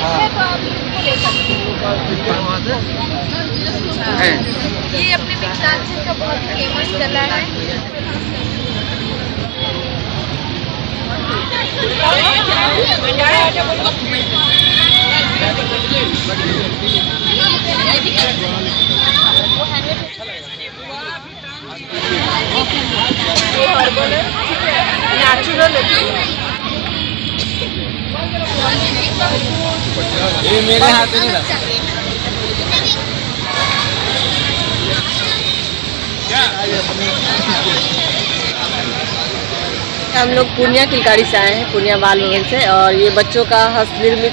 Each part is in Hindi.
है तो आप इसको ले सकते हैं। ये अपने मिथिलांचल का बहुत ही फेमस कला है। नेचुरल ये मेरे हाथ में नहीं रहा। हम लोग पूर्णिया किलकारी से आए हैं, पूर्णिया बाल भवन से, और ये बच्चों का हस्त निर्मित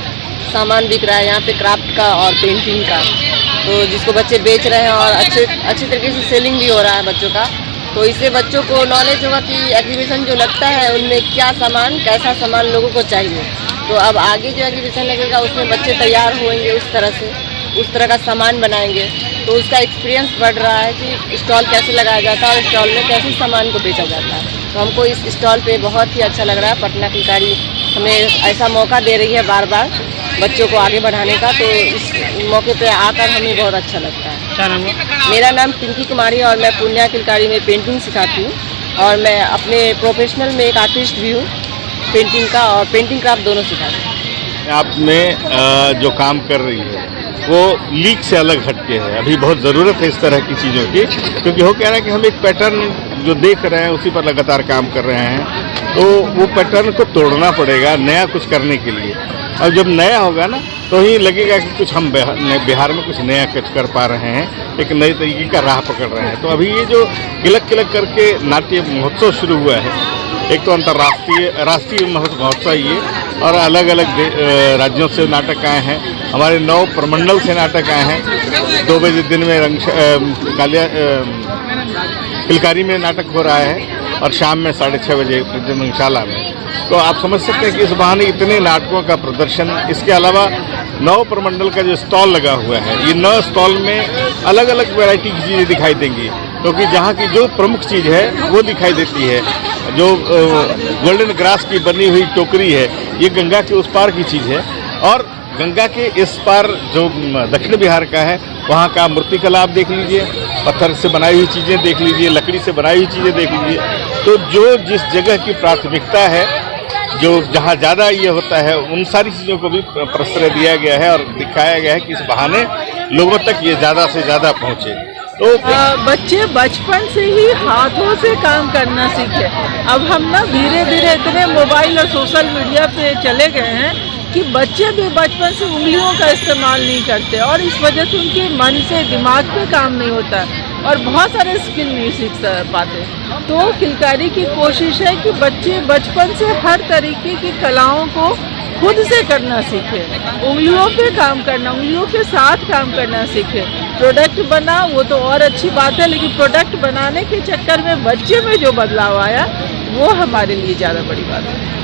सामान बिक रहा है यहाँ पे, क्राफ्ट का और पेंटिंग का, तो जिसको बच्चे बेच रहे हैं और अच्छी तरीके से सेलिंग भी हो रहा है बच्चों का। तो इससे बच्चों को नॉलेज होगा कि एग्जीबिशन जो लगता है उनमें क्या सामान, कैसा सामान लोगों को चाहिए। तो अब आगे जो एग्जीबिशन लगेगा उसमें बच्चे तैयार होंगे उस तरह का सामान बनाएंगे, तो उसका एक्सपीरियंस बढ़ रहा है कि स्टॉल कैसे लगाया जाता है और स्टॉल में कैसे सामान को बेचा जाता है। तो हमको इस स्टॉल पे बहुत ही अच्छा लग रहा है। पटना किलकारी हमें ऐसा मौका दे रही है बार बार बच्चों को आगे बढ़ाने का, तो इस मौके पे आकर हमें बहुत अच्छा लगता है। क्या नाम है? मेरा नाम पिंकी कुमारी और मैं पूर्णिया किलकारी में पेंटिंग सिखाती हूँ, और मैं अपने प्रोफेशनल में एक आर्टिस्ट भी हूँ, पेंटिंग का और पेंटिंग क्राफ्ट दोनों सिखाती हूँ। आप में जो काम कर रही है वो लीक से अलग हटके है। अभी बहुत ज़रूरत है इस तरह की चीज़ों की, क्योंकि हो कह रहा है कि हम एक पैटर्न जो देख रहे हैं उसी पर लगातार काम कर रहे हैं, तो वो पैटर्न को तोड़ना पड़ेगा नया कुछ करने के लिए। अब जब नया होगा ना तो ही लगेगा कि कुछ हम बिहार में कुछ नया कुछ कर पा रहे हैं, एक नई तरीके का राह पकड़ रहे हैं। तो अभी ये जो किलक किलक करके नाट्य महोत्सव शुरू हुआ है, एक तो अंतर्राष्ट्रीय राष्ट्रीय महोत्सव ये, और अलग अलग राज्यों से नाटक आए हैं। हमारे 9 प्रमंडल से नाटक आए हैं। 2 बजे दिन में किलकारी में नाटक हो रहा है और शाम में 6:30 बजे रंगशाला में। तो आप समझ सकते हैं कि इस बहाने इतने नाटकों का प्रदर्शन, इसके अलावा 9 प्रमंडल का जो स्टॉल लगा हुआ है, ये 9 स्टॉल में अलग अलग वैरायटी की चीज़ें दिखाई देंगी, क्योंकि जहाँ की जो प्रमुख चीज़ है वो दिखाई देती है। जो गोल्डन ग्रास की बनी हुई टोकरी है, ये गंगा के उस पार की चीज़ है, और गंगा के इस पार जो दक्षिण बिहार का है वहाँ का मूर्तिकला आप देख लीजिए, पत्थर से बनाई हुई चीज़ें देख लीजिए, लकड़ी से बनाई हुई चीज़ें देख लीजिए। तो जो जिस जगह की प्राथमिकता है, जो जहाँ ज़्यादा ये होता है, उन सारी चीज़ों को भी प्रश्रय दिया गया है और दिखाया गया है कि इस बहाने लोगों तक ये ज़्यादा से ज़्यादा पहुँचे। तो बच्चे बचपन से ही हाथों से काम करना सीखे। अब हम ना धीरे धीरे इतने मोबाइल और सोशल मीडिया पे चले गए हैं कि बच्चे भी बचपन से उंगलियों का इस्तेमाल नहीं करते, और इस वजह से उनके मन से दिमाग पे काम नहीं होता और बहुत सारे स्किल नहीं सीख पाते। तो किलकारी की कोशिश है कि बच्चे बचपन से हर तरीके की कलाओं को खुद से करना सीखे, उंगलियों पे काम करना, उंगलियों के साथ काम करना सीखे। प्रोडक्ट बना वो तो और अच्छी बात है, लेकिन प्रोडक्ट बनाने के चक्कर में बच्चे में जो बदलाव आया वो हमारे लिए ज़्यादा बड़ी बात है।